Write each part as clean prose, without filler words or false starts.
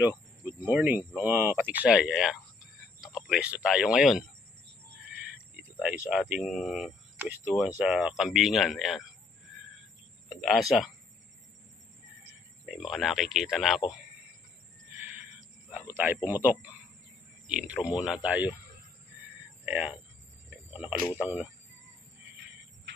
Hello, good morning mga katiksay. Ayan, nakapwesto tayo ngayon. Dito tayo sa ating pwestuhan sa Kambingan. Ayan, Pag-asa. May mga nakikita na ako. Bago tayo pumutok, intro muna tayo. Ayan, may mga nakalutang na.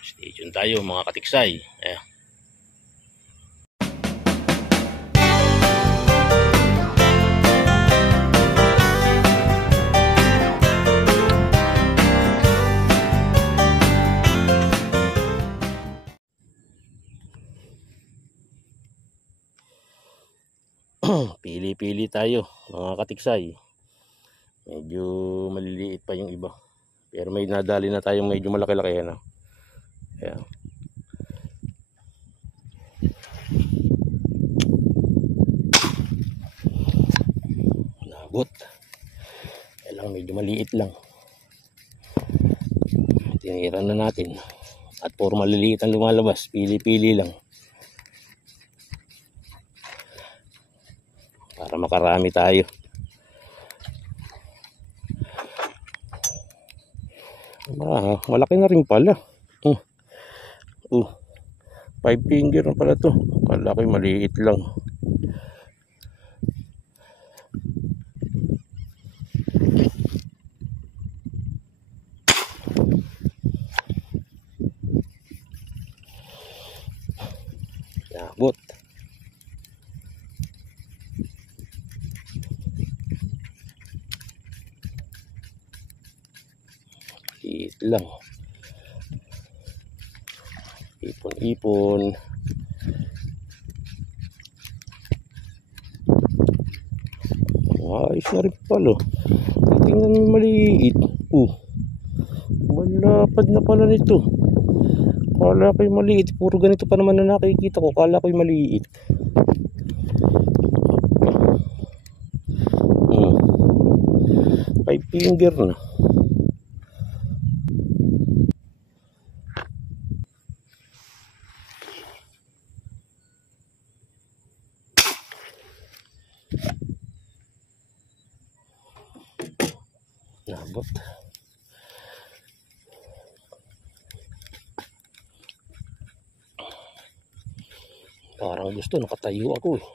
Stay tuned tayo mga katiksay. Ayan. Pili-pili tayo mga katiksay. Medyo maliliit pa yung iba, pero may nadali na tayong medyo malaki-laki na. Ayan. Nabot. Kailang medyo maliit lang. Tiniran na natin. At puro maliliit ang lumalabas. Pili-pili lang. Para makarami tayo. Malaki na rin pala. 5 finger na pala to. Kala ko maliit lang. Nabot. Maliit lang. Ipon-ipon. Ayos na rin pala. Tingnan mo maliit. Malapad na pala nito. Kala ko'y maliit. Puro ganito pa naman na nakikita ko. Kala ko'y maliit. 5 finger na. Nabot. Parang gusto nakatayo ako eh.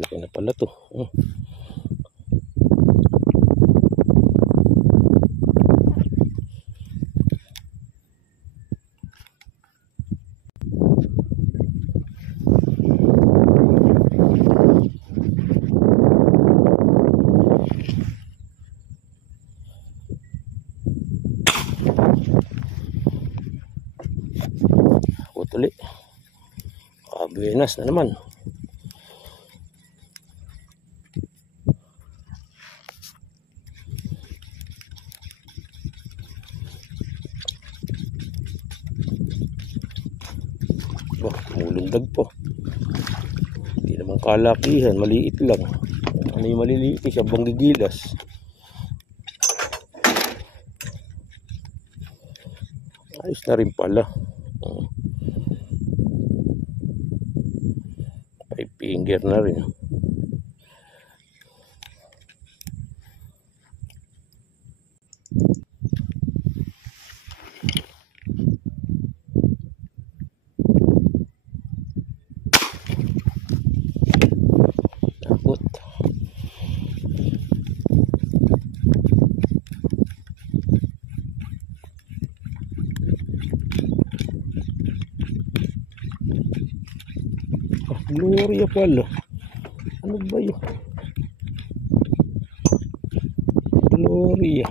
Laki na pala to. Tuli. Buenas na naman. Mulundag po. Hindi naman kalakihan, maliit lang. Ano yung maliliit siya, banggigilas. Ayos na rin pala. 5 finger na rin. Nabot. Gloria pala. Ano ba yun? Gloria.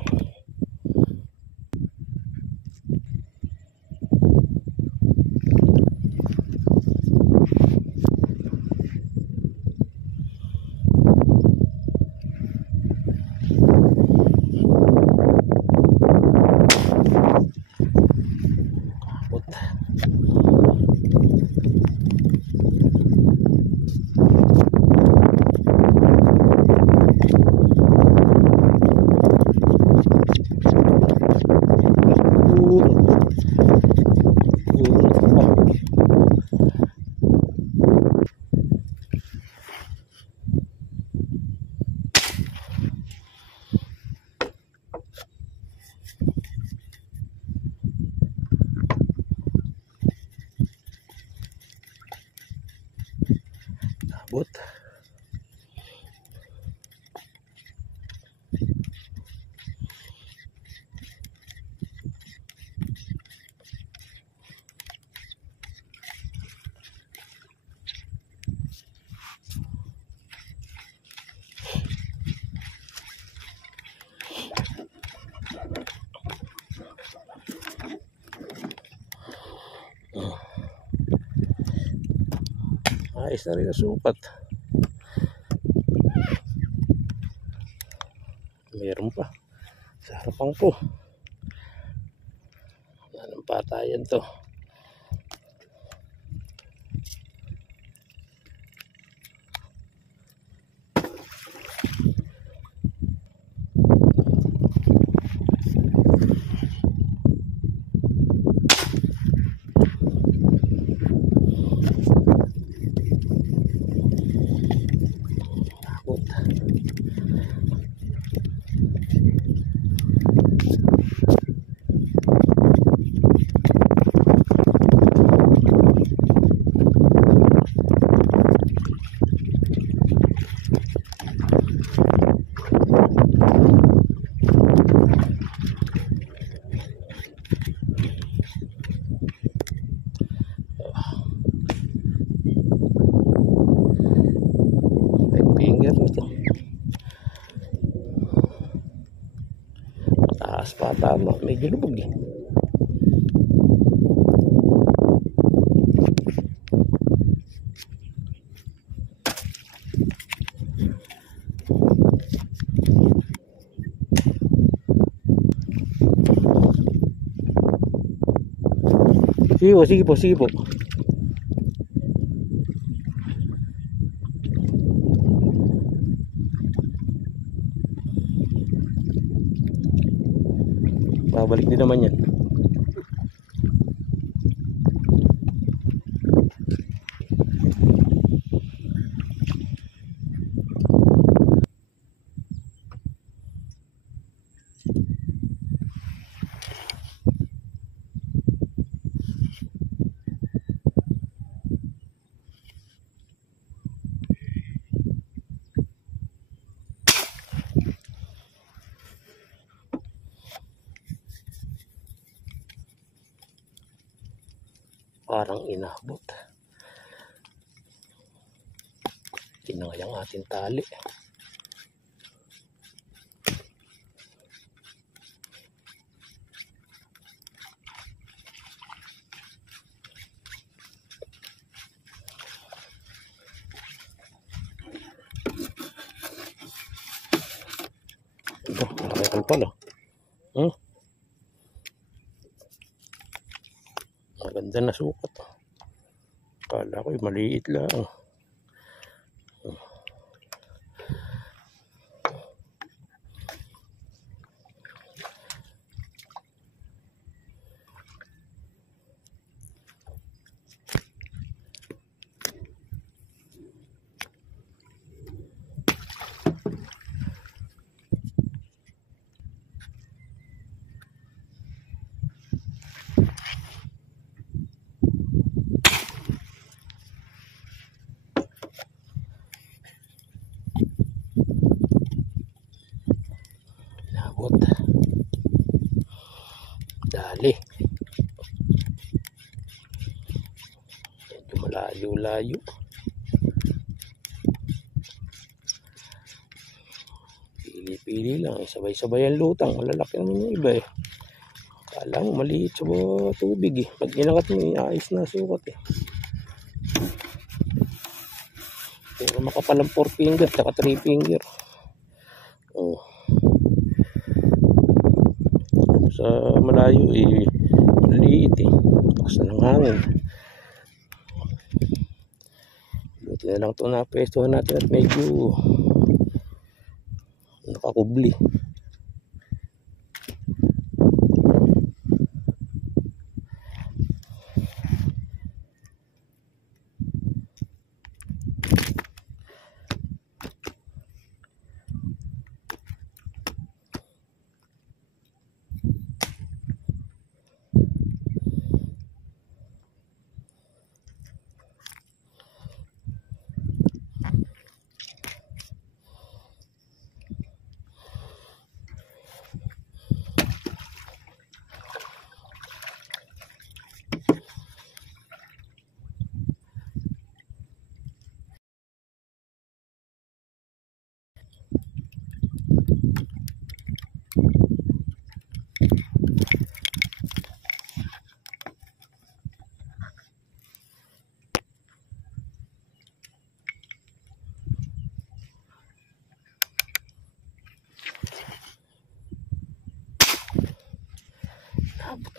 Inabot. Ayos na rin ang sukat. Meron pa sa harapan ko. Anong patayan to? Finger na to. Mataas pa tama. Medyo lubog eh. Sige po, sige po. Babalik din naman yan. Parang inabot. Tinangay ang ating tali. Ito, nakakal pala. Maganda na sukat. Kala ko maliit lang. Dali. Medyo malayo-layo. Pili-pili lang. Sabay-sabay ang lutang. Malalaki naman yung iba eh. Kala mo maliit sa tubig eh. Pag inakat mo, ayos na sukat eh. Pero makapal ang 4 finger tsaka 3 finger. Oh. Sa malayo eh maliit eh. Basta ng hangin. Buti na lang ito na pwestuhan natin at medyo nakakubli.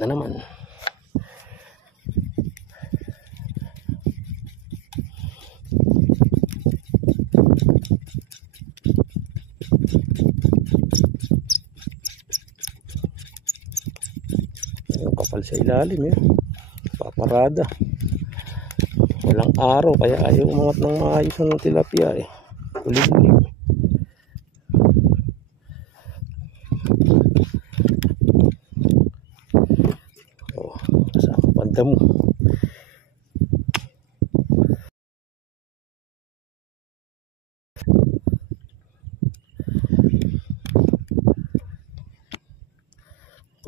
na naman. Yung kapal sa ilalim yun, paparada, walang araw kaya ayaw umangat ng maayos ng tilapia eh, ulit-ulit. Oh, kasama panda mo.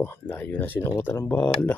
Oh, layo na sinuotan ng bala.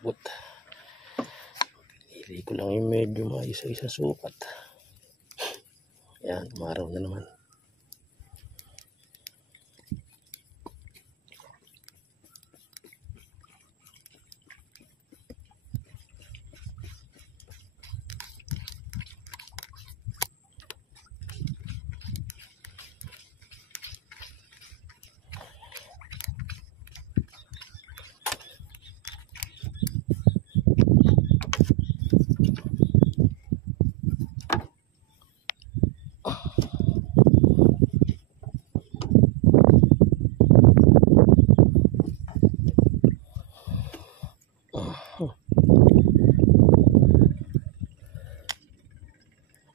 Abot. Pinili ko lang yung medyo maisa-isa sukat. Yan, umaraw na naman.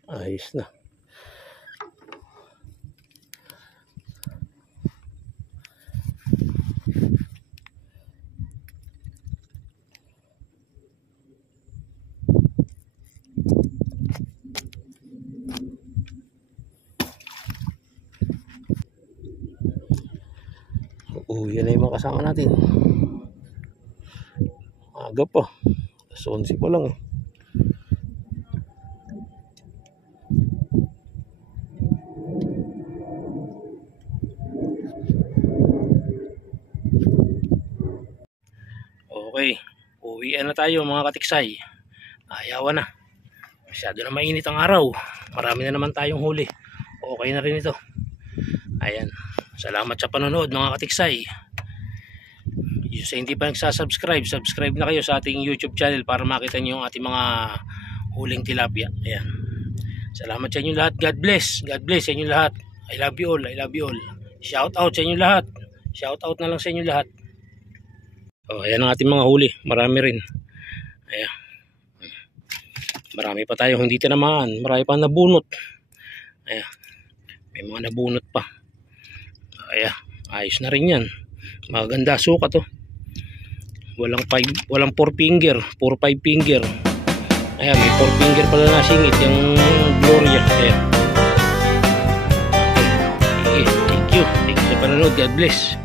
Ayos na. Yan na yung mga kasama natin. Aga pa. 11 pa lang eh. Okay, uwian na tayo mga katiksay. Ayawan na. Masyado na mainit ang araw. Marami na naman tayong huli. Okay na rin ito. Ayan. Salamat sa panonood mga katiksay. Sa hindi pa nagsasubscribe, subscribe na kayo sa ating YouTube channel para makita niyo yung ating mga huling tilapia. Ayan. Salamat sa inyo lahat. God bless. God bless sa inyo lahat. I love you all. I love you all. Shout out sa inyo lahat. Shout out na lang sa inyo lahat. Oh, ayan ang ating mga huli. Marami rin. Ayan. Marami pa tayo hindi tinamaan. Marami pa nabunot. Ayan. May mga nabunot pa. Ayan. Ayos na rin yan. Maganda sukat oh. Walang 4 finger, 4-5 finger. Ayan, may 4 finger pala na singit yung Gloria. Ayan. Okay. Thank you sa panonood. God bless.